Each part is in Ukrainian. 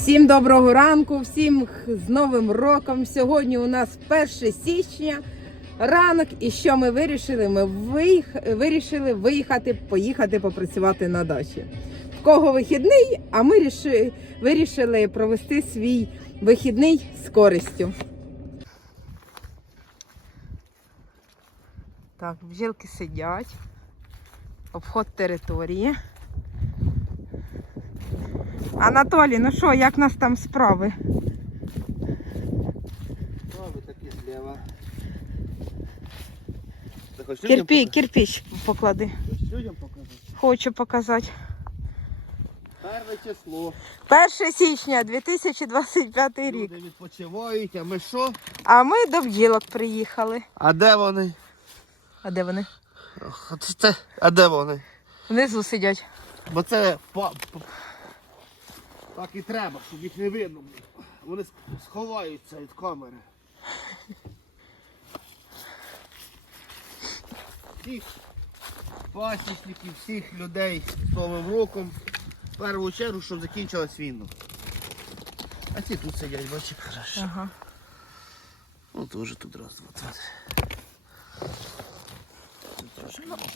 Всім доброго ранку, всім з Новим роком. Сьогодні у нас 1 січня, ранок. І що ми вирішили? Ми виїх... вирішили виїхати, поїхати попрацювати на дачі. В кого вихідний, а ми ріши... вирішили провести свій вихідний з користю. Так, бджілки сидять. Обход території. Анатолій, ну що, як нас там справи? Справи такі зліва. Кирпі, кирпіч поклади. людям, показати? Хочу показати. Перше число. 1 січня 2025 рік. Люди відпочивають, а ми що? А ми до бджілок приїхали. А де вони? А де вони? Ох, це- А де вони? Внизу сидять. Бо це па- па- так і треба, щоб їх не видно. було. Вони сховаються від камери. Всіх пасічників, всіх людей з Новим роком. В першу чергу, щоб закінчилась війна. А ці тут сидять, бачиш, хорошо. Ага. Ну теж тут раз, два, три.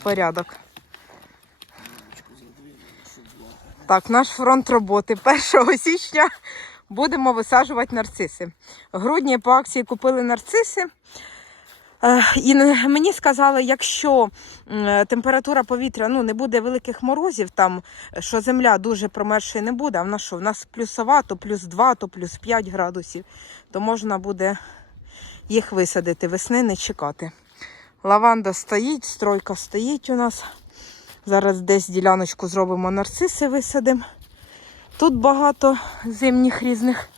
Порядок. Так, наш фронт роботи 1 січня будемо висаджувати нарциси. В грудні по акції купили нарциси. Е, І мені сказали, якщо температура повітря ну, не буде великих морозів, там, що земля дуже промерзшою не буде, а в нас що, в нас плюсова, то плюс 2, то плюс 5 градусів, то можна буде їх висадити, весни не чекати. Лаванда стоїть, стройка стоїть у нас. Зараз десь діляночку зробимо нарциси, висадимо. Тут багато зимніх різних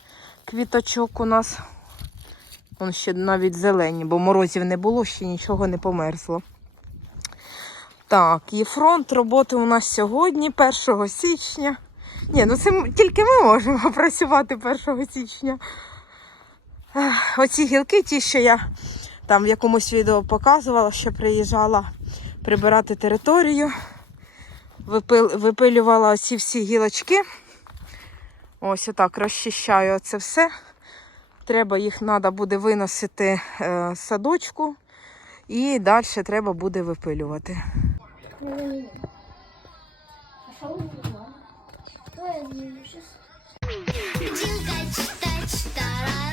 квіточок у нас. Вон ще навіть зелені, бо морозів не було, ще нічого не померзло. Так, і фронт роботи у нас сьогодні, 1 січня. Ні, ну це тільки ми можемо працювати 1 січня. Оці гілки, ті, що я там в якомусь відео показувала, що приїжджала прибирати територію. Випил, випилювала ці всі гілочки. Ось отак розчищаю це все. Треба їх треба буде виносити е, садочку і далі треба буде випилювати. Бджілка читач, тарара,